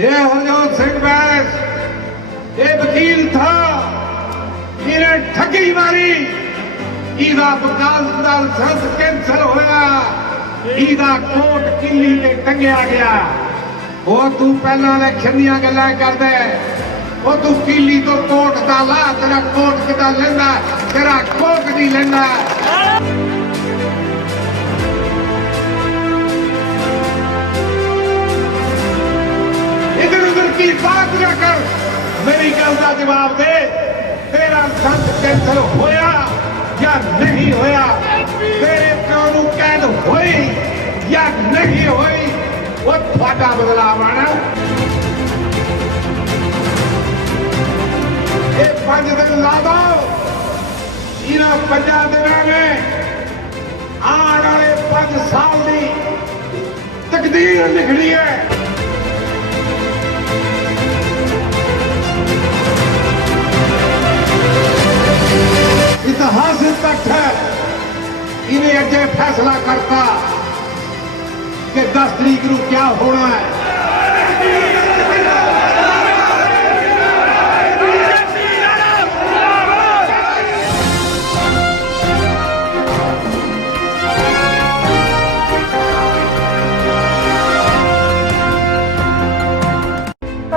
ये हरजोत सिंह बैस ये वकील था, इन्हें ठगी मारी, ईदा बकाल संस कैंसल होया, ईदा कोट किली ते टंगया गया। वो तू पहला इलेक्शन दियां गल्लां करदे, वो तू किली तो कोट दा ला, तेरा कोट किदा लेंदा, तेरा कोट नहीं लेंदा। इधर उधर की बात न कर, मेरी गल का जवाब दे, तेरा संस कैंसल होया या नहीं होया, तेरे प्यो नूं कैद होई या नहीं होई, वो थोड़ा बदलाव आना। ये 5 दिन ला दो, इन्हां 5 दिनों में आने वाले 5 साल की तकदीर लिखनी है। इतिहास तक है, इन्हें अजय फैसला करता कि 10 तारीख को क्या होना है।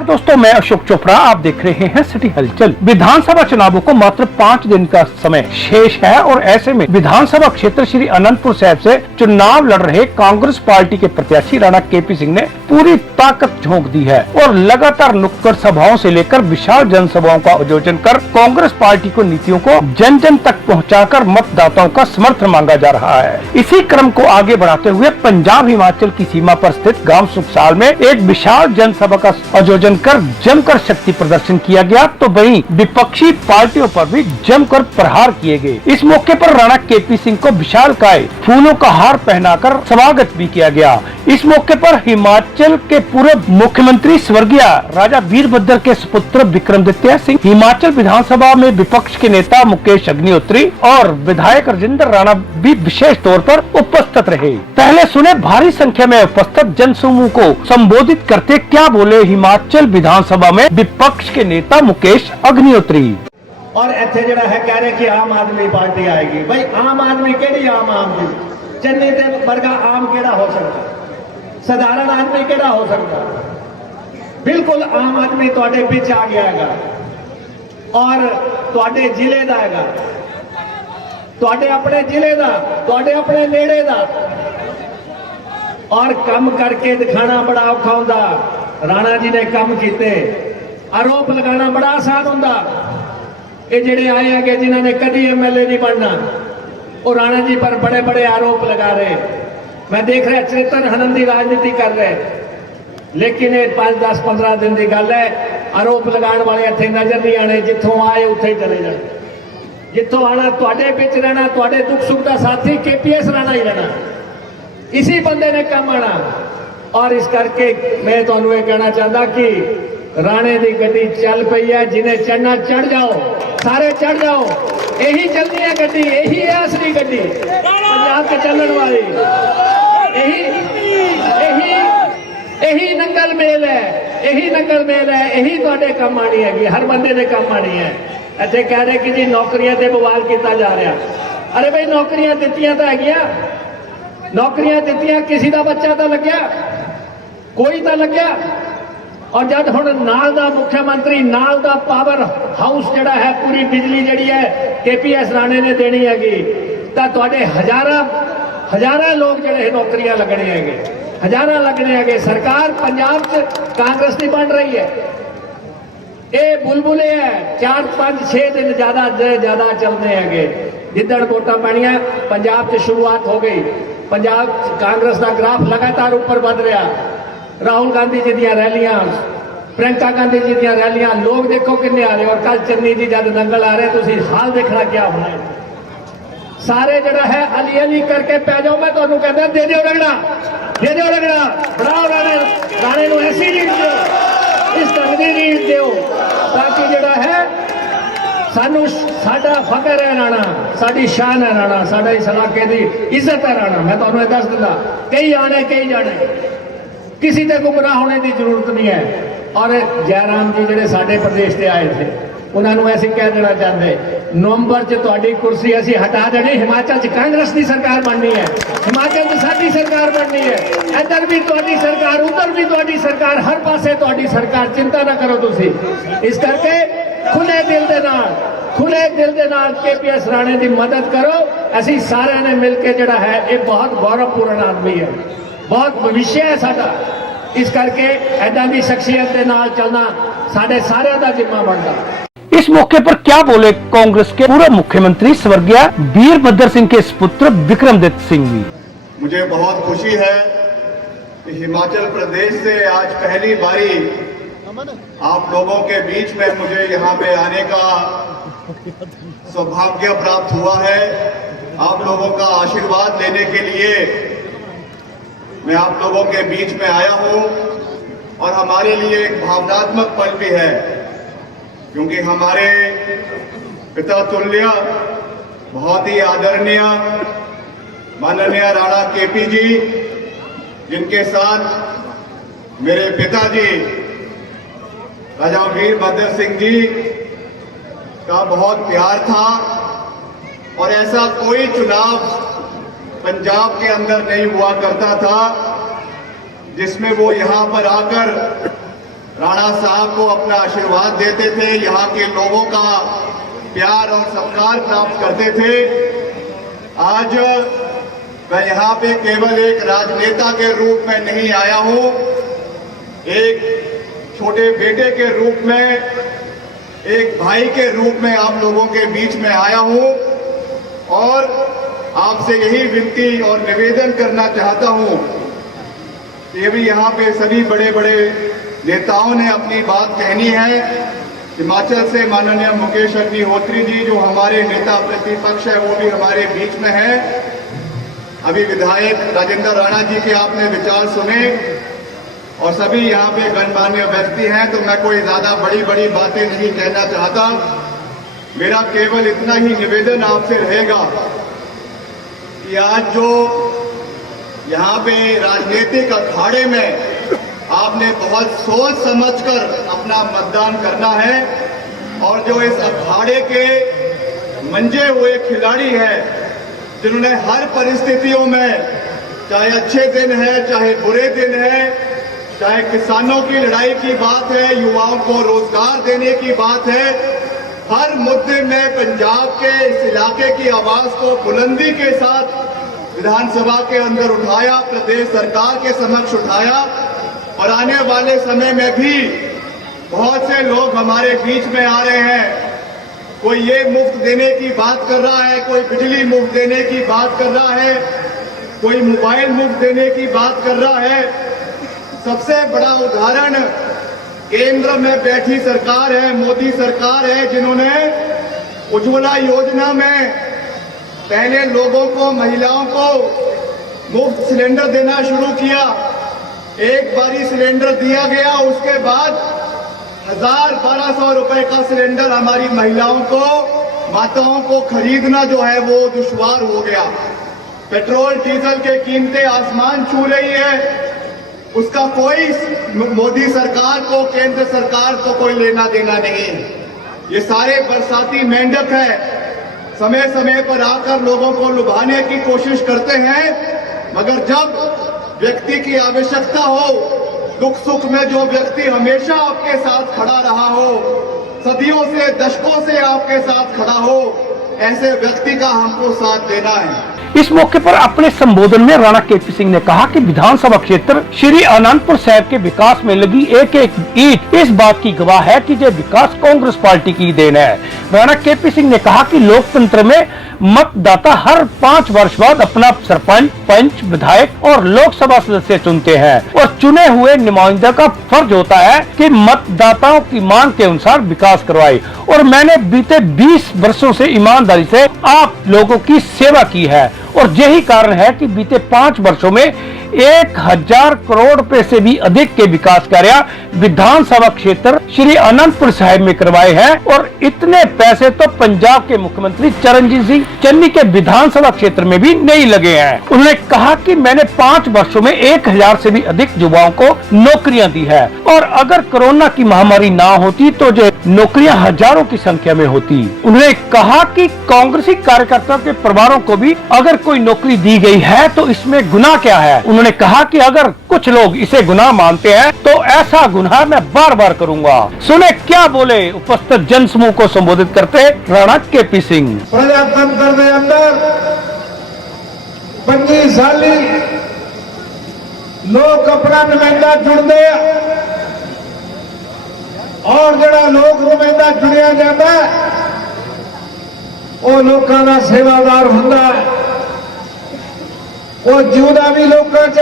दोस्तों, मैं अशोक चोपड़ा, आप देख रहे हैं सिटी हलचल। विधानसभा चुनावों को मात्र 5 दिन का समय शेष है और ऐसे में विधानसभा क्षेत्र श्री अनंतपुर साहिब से चुनाव लड़ रहे कांग्रेस पार्टी के प्रत्याशी राणा केपी सिंह ने पूरी ताकत झोंक दी है और लगातार नुक्कड़ सभाओं से लेकर विशाल जनसभाओं का आयोजन कर कांग्रेस पार्टी को नीतियों को जन जन तक पहुँचाकर मतदाताओं का समर्थन मांगा जा रहा है। इसी क्रम को आगे बढ़ाते हुए पंजाब हिमाचल की सीमा पर स्थित गाँव सुखसाल में एक विशाल जनसभा का आयोजन कर जमकर शक्ति प्रदर्शन किया गया, तो वहीं विपक्षी पार्टियों पर भी जमकर प्रहार किए गए। इस मौके पर राणा केपी सिंह को विशालकाय फूलों का हार पहनाकर स्वागत भी किया गया। इस मौके पर हिमाचल के पूर्व मुख्यमंत्री स्वर्गीय राजा वीरभद्र के सुपुत्र विक्रमादित्य सिंह, हिमाचल विधानसभा में विपक्ष के नेता मुकेश अग्निहोत्री और विधायक राजेंद्र राणा भी विशेष तौर पर उपस्थित रहे। पहले सुने भारी संख्या में उपस्थित जनसमूह को संबोधित करते क्या बोले हिमाचल विधानसभा में विपक्ष के नेता मुकेश अग्निहोत्री। और इत्थे जिहड़ा है कह रहे कि आम आदमी पार्टी आएगी। भाई आम आदमी केड़ी आम आदमी, चन्नी दे वर्गा आम केड़ा हो सकता, साधारण आदमी केड़ा हो सकता। बिल्कुल आम आदमी तुहाडे विच आ गया है और तुहाडे जिले दा हैगा, तुहाडे अपने जिले दा, तुहाडे अपने नेड़े दा, और कम करके दिखाना बड़ा औखा हुंदा। राणा जी ने कम किए, आरोप लगाना बड़ा आसान होंदा। ये जिहड़े आए हैं जिन्होंने कभी MLA नहीं बनना, वो राणा जी पर बड़े बड़े आरोप लगा रहे। मैं देख रहा चरित्र हनन की राजनीति कर रहे, लेकिन ये 5, 10, 15 दिन की गल है। आरोप लगाने वाले इत्थे नजर नहीं आने, जिथों आए उत्थे ही चले जाने। जिथों आना तुहाडे विच रहना, तुहाडे दुख सुख का साथी KPS राणा ही रहना, इसी बंदे ने कम आना। और इस करके मैं तुहानू ये कहना चाहता कि राणे की गड्डी चल पई है, जिन्हें चढ़ना चढ़ जाओ, सारे चढ़ जाओ। यही चलनी है गड्डी, यही है असली गड्डी पंजाब के चलने वाली। यही नंगल मेल है, यही नंगल मेल है, यही तुहाडे काम आनी है, हर बंदे ने काम आनी है। इत्थे कह रहे कि जी नौकरियां ते बवाल किया जा रहा। अरे भाई नौकरियां दित्तियां तां हैगियां, नौकरियां दित्तियां, किसी का बच्चा तो लग्या, कोई तो लग्या। और जब हुण नाल दा मुख्यमंत्री, नाल दा पावर हाउस जिहड़ा है, पूरी बिजली जिहड़ी है KPS राणे ने देनी हैगी, तां तुहाडे हजारां लोग जिहड़े नौकरियां लगने हैगे, हजारां लगने हैगे। सरकार पंजाब च कांग्रेस की बन रही है, ये बुलबुले है। 4, 5, 6 दिन ज्यादा चलते हैगे। जिद्दण वोटां पैणियां पंजाब च शुरुआत हो गई। पंजाब कांग्रेस का ग्राफ लगातार ऊपर बढ़ रहा। राहुल गांधी जी दी रैलियां, प्रियंका गांधी जी दी रैलियां, लोग देखो किन्ने आ रहे। और कल चन्नी जी जब दंगल आ रहे, तुसी हाल देखना क्या होना है। सारे जरा है अली अली करके पै जाओ। मैं तुहानू कहता दे दिओ रगड़ा, दे दिओ रगड़ा, बढ़ाओ राणे नूं ऐसी लीड दो, इस ढंग की लीड दो ताकि जरा है सानू साडा फकर है राणा, साडी शान है राणा, साडा इस इलाके की इज्जत है राणा। मैं तुहानू दस दिंदा, कई आने कई जाने, किसी से गुमराह होने की जरूरत नहीं है। और जयराम जी ਜਿਹੜੇ ਸਾਡੇ ਪ੍ਰਦੇਸ਼ ਤੇ ਆਏ थे ਉਹਨਾਂ ਨੂੰ ਅਸੀਂ ਕਹਿ ਦੇਣਾ ਚਾਹੁੰਦੇ ਨਵੰਬਰ 'ਚ ਤੁਹਾਡੀ ਕੁਰਸੀ ਅਸੀਂ ਹਟਾ ਦੇਣੀ ਹਿਮਾਚਲ 'ਚ ਕਾਂਗਰਸ ਦੀ ਸਰਕਾਰ ਬਣਨੀ ਹੈ ਹਿਮਾਚਲ 'ਚ ਸਾਡੀ ਸਰਕਾਰ ਬਣਨੀ ਹੈ ਇੱਧਰ ਵੀ ਤੁਹਾਡੀ ਸਰਕਾਰ ਉੱਧਰ ਵੀ ਤੁਹਾਡੀ ਸਰਕਾਰ ਹਰ ਪਾਸੇ ਤੁਹਾਡੀ ਸਰਕਾਰ ਚਿੰਤਾ ਨਾ ਕਰੋ ਤੁਸੀਂ ਇਸ ਕਰਕੇ ਖੁੱਲੇ ਦਿਲ ਦੇ ਨਾਲ KPS ਰਾਣੇ ਦੀ ਮਦਦ ਕਰੋ ਅਸੀਂ ਸਾਰਿਆਂ ਨੇ ਮਿਲ ਕੇ ਜਿਹੜਾ ਹੈ ਇਹ ਬਹੁਤ ਗੌਰਵਪੂਰਨ ਆਦਮੀ ਹੈ ਬਹੁਤ ਭਵਿੱਖ ਹੈ ਸਾਡਾ ਇਸ ਕਰਕੇ ऐदा दी शख्सियत के नाल चलना साडे सारे दा जिम्मा बनता। इस मौके पर क्या बोले कांग्रेस के पूर्व मुख्यमंत्री स्वर्गीय वीरभद्र सिंह के पुत्र विक्रमादित्य सिंह भी। मुझे बहुत खुशी है कि हिमाचल प्रदेश से आज पहली बारी आप लोगों के बीच में मुझे यहाँ पे आने का सौभाग्य प्राप्त हुआ है। आप लोगों का आशीर्वाद लेने के लिए मैं आप लोगों के बीच में आया हूं और हमारे लिए एक भावनात्मक पल भी है क्योंकि हमारे पिता तुल्य बहुत ही आदरणीय माननीय राणा KP जी जिनके साथ मेरे पिताजी राजा वीरभद्र सिंह जी का बहुत प्यार था और ऐसा कोई चुनाव पंजाब के अंदर नहीं हुआ करता था जिसमें वो यहाँ पर आकर राणा साहब को अपना आशीर्वाद देते थे यहाँ के लोगों का प्यार और सत्कार प्राप्त करते थे। आज मैं यहाँ पे केवल एक राजनेता के रूप में नहीं आया हूँ एक छोटे बेटे के रूप में एक भाई के रूप में आप लोगों के बीच में आया हूँ और आपसे यही विनती और निवेदन करना चाहता हूं कि अभी यहाँ पे सभी बड़े बड़े नेताओं ने अपनी बात कहनी है। हिमाचल से माननीय मुकेश अग्निहोत्री जी जो हमारे नेता प्रतिपक्ष है वो भी हमारे बीच में है। अभी विधायक राजेंद्र राणा जी के आपने विचार सुने और सभी यहाँ पे गणमान्य व्यक्ति हैं तो मैं कोई ज्यादा बड़ी बातें नहीं कहना चाहता। मेरा केवल इतना ही निवेदन आपसे रहेगा कि आज जो यहाँ पे राजनीतिक अखाड़े में आपने बहुत सोच समझकर अपना मतदान करना है और जो इस अखाड़े के मंजे हुए खिलाड़ी हैं जिन्होंने हर परिस्थितियों में चाहे अच्छे दिन है चाहे बुरे दिन है चाहे किसानों की लड़ाई की बात है युवाओं को रोजगार देने की बात है हर मुद्दे में पंजाब के इस इलाके की आवाज को बुलंदी के साथ विधानसभा के अंदर उठाया प्रदेश सरकार के समक्ष उठाया और आने वाले समय में भी बहुत से लोग हमारे बीच में आ रहे हैं। कोई ये मुफ्त देने की बात कर रहा है कोई बिजली मुफ्त देने की बात कर रहा है कोई मोबाइल मुफ्त देने की बात कर रहा है। सबसे बड़ा उदाहरण केंद्र में बैठी सरकार है मोदी सरकार है जिन्होंने उज्ज्वला योजना में पहले लोगों को महिलाओं को मुफ्त सिलेंडर देना शुरू किया। एक बारी सिलेंडर दिया गया उसके बाद 1,000-1,200 रुपए का सिलेंडर हमारी महिलाओं को माताओं को खरीदना जो है वो दुश्वार हो गया। पेट्रोल डीजल के कीमतें आसमान छू रही है उसका कोई मोदी सरकार को केंद्र सरकार को कोई लेना देना नहीं है। ये सारे बरसाती मेंढक है समय समय पर आकर लोगों को लुभाने की कोशिश करते हैं मगर जब व्यक्ति की आवश्यकता हो दुख सुख में जो व्यक्ति हमेशा आपके साथ खड़ा रहा हो सदियों से दशकों से आपके साथ खड़ा हो ऐसे व्यक्ति का हमको साथ देना है। इस मौके पर अपने संबोधन में राणा KP सिंह ने कहा कि विधानसभा क्षेत्र श्री आनंदपुर साहिब के विकास में लगी एक एक ईंट इस बात की गवाह है कि ये विकास कांग्रेस पार्टी की देन है। राणा KP सिंह ने कहा कि लोकतंत्र में मतदाता हर 5 वर्ष बाद अपना सरपंच पंच विधायक और लोकसभा सदस्य चुनते हैं और चुने हुए नुमाइंदा का फर्ज होता है कि मतदाताओं की मांग के अनुसार विकास करवाए और मैंने बीते 20 वर्षों से ईमानदारी से आप लोगों की सेवा की है और यही कारण है कि बीते 5 वर्षों में 1000 करोड़ रुपए से भी अधिक के विकास कार्य विधानसभा क्षेत्र श्री अनंतपुर साहिब में करवाए हैं। और इतने पैसे तो पंजाब के मुख्यमंत्री चरणजीत सिंह चन्नी के विधानसभा क्षेत्र में भी नहीं लगे हैं। उन्होंने कहा कि मैंने 5 वर्षों में 1000 से भी अधिक युवाओं को नौकरियां दी है, और अगर कोरोना की महामारी ना होती तो जो नौकरियां हजारों की संख्या में होती। उन्होंने कहा कि कांग्रेसी कार्यकर्ताओं के परिवारों को भी अगर कोई नौकरी दी गई है तो इसमें गुनाह क्या है। उन्होंने कहा कि अगर कुछ लोग इसे गुनाह मानते हैं तो ऐसा गुनाह मैं बार बार करूंगा। सुने क्या बोले उपस्थित जनसमूह को संबोधित करते राणा केपी सिंह। प्रजातंत्र के अंदर 25 साली लोग अपना नुमाइंदा चुनते और जड़ा लोग नुमाइंदा चुनिया जाता वो लोगों का सेवादार हुंदा है, वो जीवदा भी लोगों च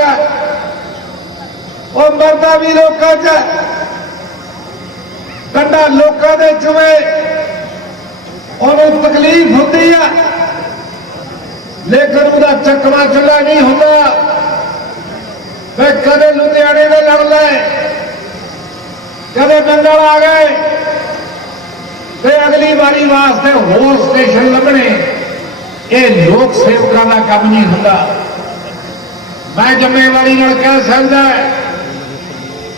और मरदा भी लोगों च, कंडा लोगों के चुवे और तकलीफ होती है, लेकिन उसका चकमा चुला नहीं होता। वे कदे लुधियाने में लड़ ले, कदे बंगाल आ गए, ते अगली बारी वास्ते होर स्टेशन लभने। ये लोक सेवकों का काम नहीं होता। मैं जिम्मेवारी नाल कह सकता है,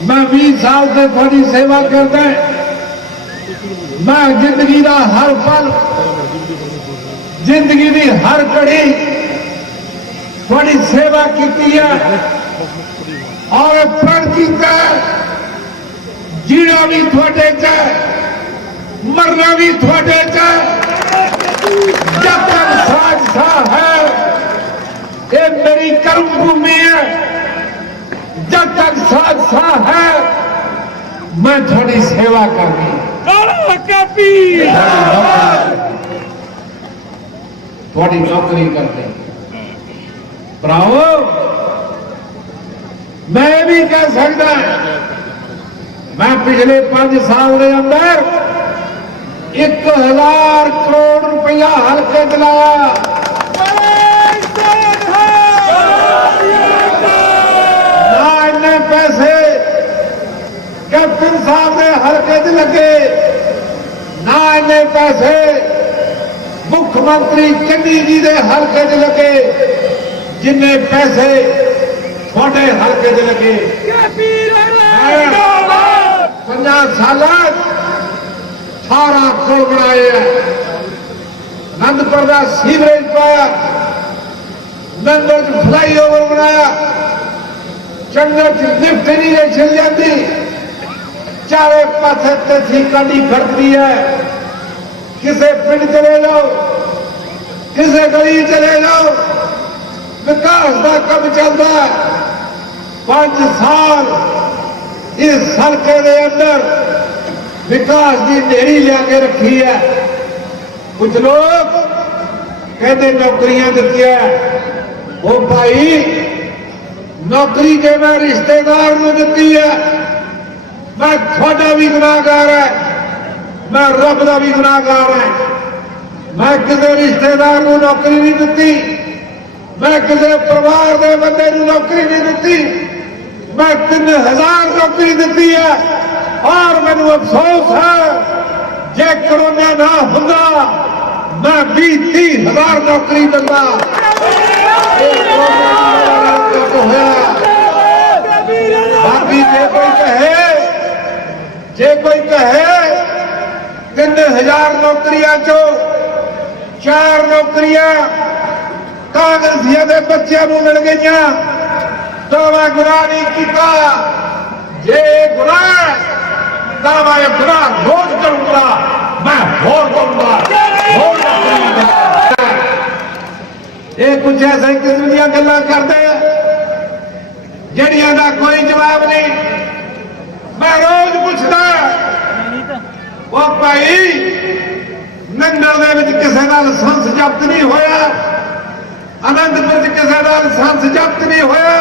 मैं 20 साल से थोड़ी सेवा करता है, मैं जिंदगी का हर पल, जिंदगी की हर घड़ी थोड़ी सेवा की है और प्रण किया जीना भी थोड़े च, मरना भी थोड़े च। जब तक साझा है ये मेरी कर्म भूमि है, जब तक साझा है मैं थोड़ी सेवा करनी, थोड़ी नौकरी करते। भराओ मैं भी कह सकता, मैं पिछले 5 साल के अंदर 1000 करोड़ रुपया हल्के चलाया। ना इन्ने पैसे कैप्टन साहब ने हल्के च लगे, ना इन्ने पैसे मुख्यमंत्री चन्नी जी के हल्के च लगे, जिन्ने पैसे थोड़े हल्के च लगे। 50 साल 18 पुल बनाए हैं, आनंदपुर का सीवरेज पाया, नंदपुर फ्लाईओवर बनाया, चंडगढ़ लिफ्ट नहीं ले चल जाती, चारे पासे तथी काली खड़ती है। किसे पिंड चले जाओ, किसे गली चले जाओ, विकास का कम चलता है। 5 साल इस हल्के के अंदर विकास की ढेरी लिया रखी है। कुछ लोग कहते नौकरियां दी है, वो भाई नौकरी जो मैं रिश्तेदार में दी है, मैं थोड़ा भी गुनाहगार है, मैं रब का भी गुनाहगार है। मैं किसी रिश्तेदार को नौकरी नहीं दी, मैं किसी परिवार के बंदे को नौकरी नहीं दी, मैं 3000 नौकरी दी है। और मैनू अफसोस है जे कोरोना ना होंदा मैं 20-30 हजार नौकरी दिंदा। बाकी जे कोई कहे 3000 नौकरियां चो 4 नौकरियां कांग्रेसियों के बच्चों को मिल गई तो मैं गुनाह नहीं किया। जे गुनाह तो मैं गुनाह रोज करूंगा, मैं होर करूंगा, ये कुछ ऐसे किस्म दी गल्लां करते जड़ियां का कोई जवाब नहीं। मैं रोज पूछता वो भाई नंगल दे किसी का लाइसेंस जब्त नहीं होया, आनंदपुर किसी का लाइसेंस जब्त नहीं होया,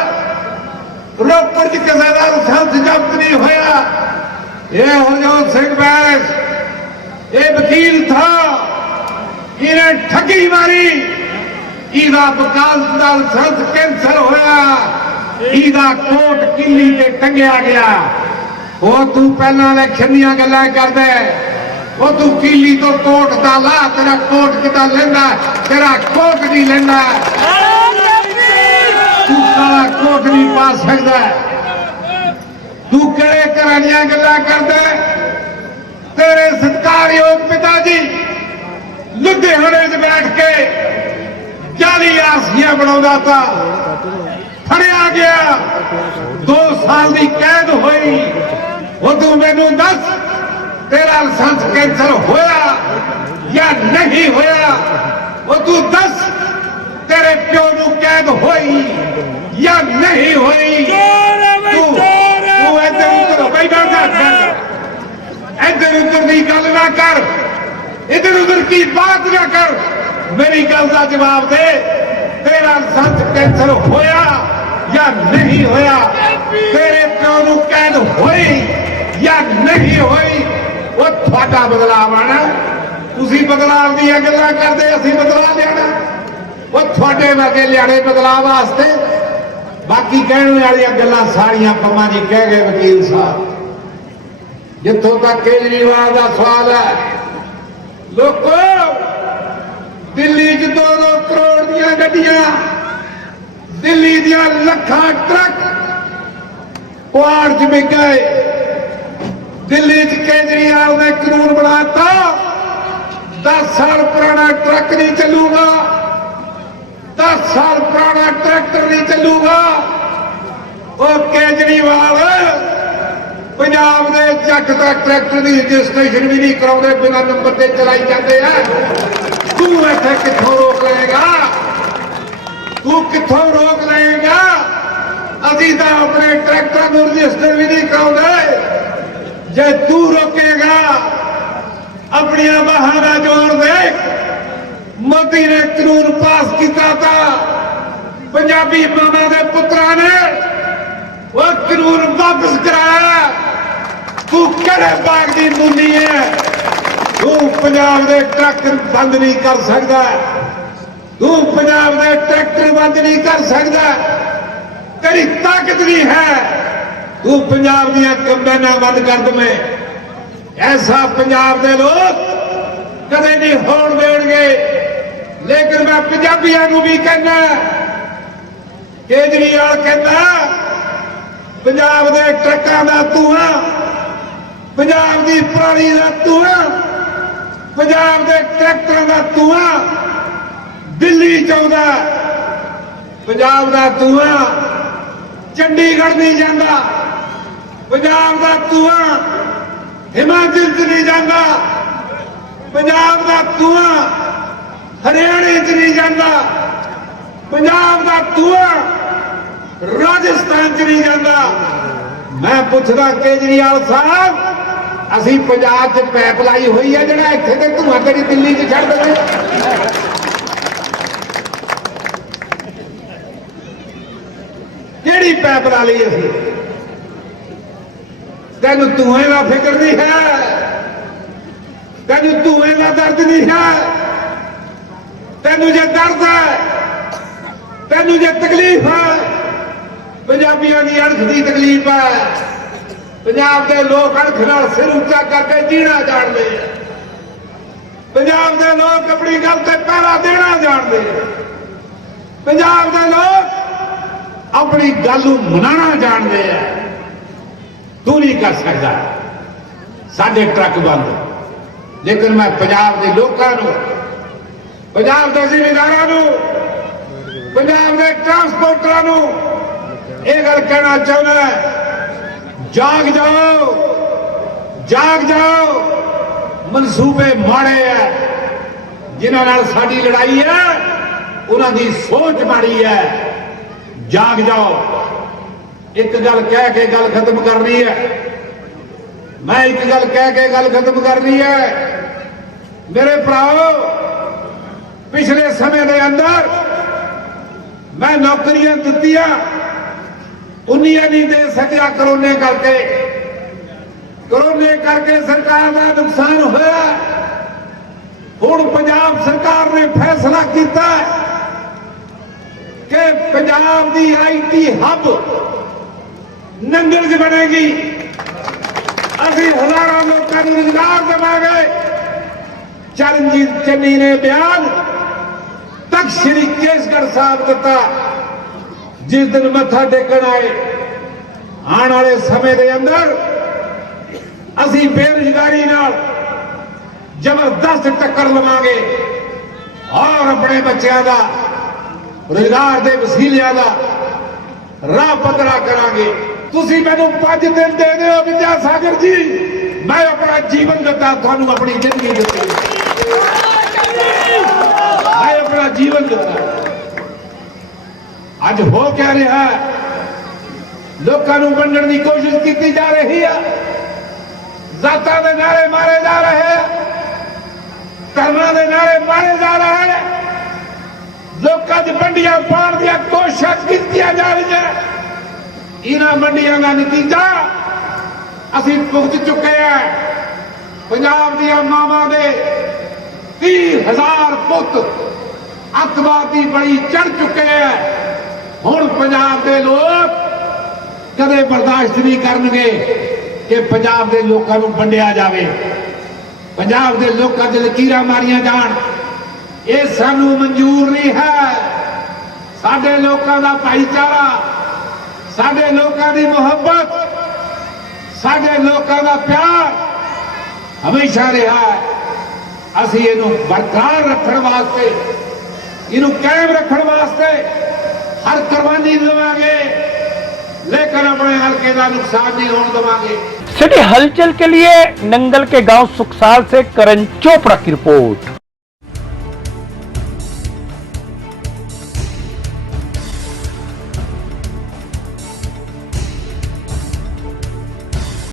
रोपड़ किसी का लाइसेंस जब्त नहीं होया। ये हरजोत सिंह बैस ये वकील था, इन्हें ठगी मारी, ਇਹਦਾ ਵਕਾਲਤ ਨਾਲ ਸੰਬੰਧ ਕੈਂਸਲ ਹੋਇਆ, ਇਹਦਾ ਕੋਟ ਕਿੱਲੀ ਤੇ ਟੰਗਿਆ ਗਿਆ। ਉਹ ਤੂੰ ਪਹਿਲਾਂ ਇਲੈਕਸ਼ਨ ਦੀਆਂ ਗੱਲਾਂ ਕਰਦਾ, ਉਹ ਤੂੰ ਕਿੱਲੀ ਤੋਂ ਕੋਟ ਦਾ ਲਾ, ਤੇਰਾ ਕੋਟ ਕਿਤਾ ਲੈਂਦਾ, ਤੇਰਾ ਕੋਟ ਨਹੀਂ ਲੈਂਦਾ, ਤੂੰ ਕਾਲਾ ਕੋਟ ਨਹੀਂ ਪਾ ਸਕਦਾ। ਤੂੰ ਕਿਹੜੇ ਘਰਾਂ ਦੀਆਂ ਗੱਲਾਂ ਕਰਦਾ? ਤੇਰੇ ਸਤਿਕਾਰਯੋਗ ਪਿਤਾ ਜੀ ਲੁਧਿਆਣੇ 'ਚ ਬੈਠ ਕੇ ਜਾਲੀ ਆਰਸੀਆਂ ਬਣਾਉਂਦਾ ਤਾਂ ਫੜਿਆ ਗਿਆ, 2 ਸਾਲ ਦੀ ਕੈਦ ਹੋਈ। ਉਹ ਤੂੰ ਮੈਨੂੰ ਦੱਸ ਤੇਰਾ ਲਾਇਸੈਂਸ ਕੈਂਸਲ ਹੋਇਆ ਜਾਂ ਨਹੀਂ ਹੋਇਆ? ਉਹ ਤੂੰ ਦੱਸ ਤੇਰੇ ਪਿਓ ਨੂੰ ਕੈਦ ਹੋਈ ਜਾਂ ਨਹੀਂ ਹੋਈ? ਤੂੰ ਇੱਧਰ ਉੱਧਰ ਬੈਠਾ ਕਰ, ਇੱਧਰ ਉੱਧਰ ਦੀ ਗੱਲ ਨਾ ਕਰ, ਇੱਧਰ ਉੱਧਰ ਕੀ ਬਾਤ ਨਾ ਕਰ, ਮੇਰੀ ਗੱਲ ਦਾ ਜਵਾਬ ਦੇ। ਤੇਰਾ ਲਾਇਸੈਂਸ ਕੈਂਸਲ ਹੋਇਆ ਜਾਂ ਨਹੀਂ ਹੋਇਆ? ਤੇਰੇ ਪਿਓ ਨੂੰ ਕੈਦ ਹੋਈ ਜਾਂ ਨਹੀਂ ਹੋਈ? ਉਹ ਤੁਹਾਡਾ ਬਦਲਾਵ ਆਣਾ, ਤੁਸੀਂ ਬਦਲਾਵ ਦੀਆਂ ਗੱਲਾਂ ਕਰਦੇ, ਅਸੀਂ ਬਦਲਾਅ ਲਿਆਣਾ। ਉਹ ਤੁਹਾਡੇ ਵਰਗੇ ਲਿਆੜੇ ਬਦਲਾਅ ਵਾਸਤੇ। ਬਾਕੀ ਕਹਿਣ ਵਾਲੀਆਂ ਗੱਲਾਂ ਸਾਰੀਆਂ ਪੰਮਾ ਜੀ ਕਹਿ ਗਏ ਵਕੀਲ ਸਾਹਿਬ। ਜਿੱਥੋਂ ਤੱਕ ਕੇਜਰੀਵਾਲ ਦਾ ਸਵਾਲ ਹੈ, ਲੋਕੋ ਦਿੱਲੀ 'ਚ 2-2 ਕਰੋੜ ਦੀਆਂ ਗੱਡੀਆਂ, ਦਿੱਲੀ ਦੀਆਂ ਲੱਖਾਂ ਟਰੱਕ ਪੁਆੜ 'ਚ ਵਿਕ ਗਏ। ਦਿੱਲੀ 'ਚ ਕੇਜਰੀਵਾਲ ਨੇ ਕਾਨੂੰਨ ਬਣਾਤਾ, 10 ਸਾਲ ਪੁਰਾਣਾ ਟਰੱਕ ਨਹੀਂ ਚੱਲੂਗਾ, 10 ਸਾਲ ਪੁਰਾਣਾ ਟਰੈਕਟਰ ਨਹੀਂ ਚੱਲੂਗਾ। ਉਹ ਕੇਜਰੀਵਾਲ ਪੰਜਾਬ ਦੇ ਜੱਟ ਦਾ ਟਰੈਕਟਰ ਦੀ ਰਜਿਸਟ੍ਰੇਸ਼ਨ ਵੀ ਨਹੀਂ ਕਰਾਉਂਦੇ, ਬਿਨਾਂ ਨੰਬਰ ਤੇ ਚਲਾਈ ਜਾਂਦੇ ਆ। ਤੂੰ ਇੱਥੇ ਕਿੱਥੋਂ ਰੋਕ ਲਏਗਾ? ਤੂੰ ਕਿੱਥੋਂ ਰੋਕ ਲਏਗਾ? ਅਸੀਂ ਤਾਂ ਆਪਣੇ ਟਰੈਕਟਰਾਂ ਨੂੰ ਰਜਿਸਟਰ ਵੀ ਨਹੀਂ ਕਰਾਉਂਦੇ। ਜੇ ਤੂੰ ਰੋਕੇਗਾ, ਆਪਣੀਆਂ ਬਾਹਾਂ ਦਾ ਜ਼ੋਰ ਦੇਖ। ਮੋਦੀ ਨੇ ਕਾਨੂੰਨ ਪਾਸ ਕੀਤਾ ਤਾਂ ਪੰਜਾਬੀ ਮਾਵਾਂ ਦੇ ਪੁੱਤਰਾਂ ਨੇ ਉਹ ਕਾਨੂੰਨ ਵਾਪਸ ਕਰਾਇਆ। ਤੂੰ ਕਿਹੜੇ ਬਾਗ ਦੀ ਮੁੰਨੀ ਹੈ? ਤੂੰ ਪੰਜਾਬ ਦੇ ਟਰੱਕ ਬੰਦ ਨਹੀਂ ਕਰ ਸਕਦਾ, ਤੂੰ ਪੰਜਾਬ ਦੇ ਟਰੈਕਟਰ ਬੰਦ ਨਹੀਂ ਕਰ ਸਕਦਾ, ਤੇਰੀ ਤਾਕਤ ਨਹੀਂ ਹੈ। ਤੂੰ ਪੰਜਾਬ ਦੀਆਂ ਕੰਬਾਈਨਾਂ ਬੰਦ ਕਰ ਦਵੇਂ। ਐਸਾ ਪੰਜਾਬ ਦੇ ਲੋਕ ਕਦੇ ਨਹੀਂ ਹੋਣ ਦੇਣਗੇ। ਲੇਕਿਨ ਮੈਂ ਪੰਜਾਬੀਆਂ ਨੂੰ ਵੀ ਕਹਿੰਦਾ, ਕੇਜਰੀਵਾਲ ਕਹਿੰਦਾ ਪੰਜਾਬ ਦੇ ਟਰੱਕਾਂ ਦਾ ਧੂਆਂ, ਪੰਜਾਬ ਦੀ ਪਰਾਲੀ ਦਾ ਧੂਆਂ, ਪੰਜਾਬ ਦੇ ਟਰੈਕਟਰਾਂ ਦਾ ਧੂਆਂ ਦਿੱਲੀ 'ਚ ਆਉਂਦਾ। ਪੰਜਾਬ ਦਾ ਧੂਆਂ ਚੰਡੀਗੜ੍ਹ ਨਹੀਂ ਜਾਂਦਾ, ਪੰਜਾਬ ਦਾ ਧੂਆਂ ਹਿਮਾਚਲ 'ਚ ਨਹੀਂ ਜਾਂਦਾ, ਪੰਜਾਬ ਦਾ ਧੂਆਂ ਹਰਿਆਣੇ 'ਚ ਨਹੀਂ ਜਾਂਦਾ, ਪੰਜਾਬ ਦਾ ਧੂਆਂ ਰਾਜਸਥਾਨ 'ਚ ਨਹੀਂ ਜਾਂਦਾ। ਮੈਂ ਪੁੱਛਦਾ ਕੇਜਰੀਵਾਲ ਸਾਹਿਬ, ਅਸੀਂ ਪੰਜਾਬ 'ਚ ਪੈਪ ਲਾਈ ਹੋਈ ਹੈ ਜਿਹੜਾ ਇੱਥੇ ਤੇ ਧੂਆਂ ਤੇਰੀ ਦਿੱਲੀ 'ਚ ਛੱਡ ਦੇਵੇ? ਕਿਹੜੀ ਪੈਪ ਲਾ ਲਈ ਅਸੀਂ? ਤੈਨੂੰ ਧੂਏ ਦਾ ਫਿਕਰ ਨਹੀਂ ਹੈ, ਤੈਨੂੰ ਧੂਏ ਦਾ ਦਰਦ ਨਹੀਂ ਹੈ। ਤੈਨੂੰ ਜੇ ਦਰਦ ਹੈ, ਤੈਨੂੰ ਜੇ ਤਕਲੀਫ ਹੈ, ਪੰਜਾਬੀਆਂ ਦੀ ਅਣਖ ਦੀ ਤਕਲੀਫ ਹੈ। ਪੰਜਾਬ ਦੇ ਲੋਕ ਅਣਖ ਨਾਲ ਸਿਰ ਉੱਚਾ ਕਰਕੇ ਜੀਣਾ ਜਾਣਦੇ ਆ। ਪੰਜਾਬ ਦੇ ਲੋਕ ਆਪਣੀ ਗੱਲ ਤੇ ਪਹਿਰਾ ਦੇਣਾ ਜਾਣਦੇ ਆ। ਪੰਜਾਬ ਦੇ ਲੋਕ ਆਪਣੀ ਗੱਲ ਨੂੰ ਮਨਾਉਣਾ ਜਾਣਦੇ ਆ। ਤੂੰ ਨਹੀਂ ਕਰ ਸਕਦਾ ਸਾਡੇ ਟਰੱਕ ਬੰਦ। ਲੇਕਿਨ ਮੈਂ ਪੰਜਾਬ ਦੇ ਲੋਕਾਂ ਨੂੰ, ਪੰਜਾਬ ਦੇ ਜ਼ਿਮੀਂਦਾਰਾਂ ਨੂੰ, ਪੰਜਾਬ ਦੇ ਟਰਾਂਸਪੋਰਟਰਾਂ ਨੂੰ ਇਹ ਗੱਲ ਕਹਿਣਾ ਚਾਹੁੰਦਾ, ਜਾਗ ਜਾਓ, ਜਾਗ ਜਾਓ। ਮਨਸੂਬੇ ਮਾੜੇ ਆ, ਜਿਨ੍ਹਾਂ ਨਾਲ ਸਾਡੀ ਲੜਾਈ ਹੈ ਉਹਨਾਂ ਦੀ ਸੋਚ ਮਾੜੀ ਹੈ। ਜਾਗ ਜਾਓ। ਇੱਕ ਗੱਲ ਕਹਿ ਕੇ ਗੱਲ ਖਤਮ ਕਰਨੀ ਹੈ। ਮੈਂ ਇੱਕ ਗੱਲ ਕਹਿ ਕੇ ਗੱਲ ਖਤਮ ਕਰਨੀ ਹੈ। ਮੇਰੇ ਭਰਾਓ, ਪਿਛਲੇ ਸਮੇਂ ਦੇ ਅੰਦਰ ਮੈਂ ਨੌਕਰੀਆਂ ਦਿੱਤੀਆਂ, ਉਨੀਆਂ ਨਹੀਂ ਦੇ ਸਕਿਆ ਕਰੋਨੇ ਕਰਕੇ। ਕਰੋਨੇ ਕਰਕੇ ਸਰਕਾਰ ਦਾ ਨੁਕਸਾਨ ਹੋਇਆ। ਹੁਣ ਪੰਜਾਬ ਸਰਕਾਰ ਨੇ ਫੈਸਲਾ ਕੀਤਾ कि पंजाब की IT हब नंगल च बनेगी। असी हजारों लोगों को रोजगार देवांगे। चरणजीत चन्नी ने बयान तक श्री केसगढ़ साहब दिता, जिस दिन मत्था टेकन आए आने वाले समय के अंदर असी बेरोजगारी नाल जबरदस्त टक्कर लवांगे और अपने बच्चों का रोजगार के वसीलियां का राह पतला करांगे। तुसी मैनू 5 दिन दे दो विद्यासागर जी, मैं अपना जीवन दिता, थानू अपनी जिंदगी दी, मैं अपना जीवन दिता। अज हो क्या रहा है, लोगों को वंडण की कोशिश की जा रही है, जातां दे नारे मारे जा रहे हैं, धर्मां दे नारे मारे जा रहे हैं, लोगों की मंडियां पाण दी कोशिश की जा रही है। इन्हां मंडियां का नतीजा असी भुगत चुके हैं। पंजाब दियां मावां दे 30,000 पुत अतवादी बड़ी चढ़ चुके हैं। हुण पंजाब के लोग कदे बर्दाश्त नहीं करनगे कि पंजाब के लोगों को वंडिया जाए, पंजाब के लोगों के लकीरां मारियां जाण। ये सानू मंजूर नहीं है। साडे लोगों का भाईचारा, साडे लोगों की मोहब्बत, साडे लोगों का प्यार हमेशा रहा है। असी इनू बरकरार रखने वास्ते, इनू कायम रखने वास्ते हर कुर्बानी देवांगे, लेकिन अपने हल्के का नुकसान नहीं होने देवांगे। सिटी हलचल के लिए नंगल के गांव सुखसाल से करण चोपड़ा की रिपोर्ट।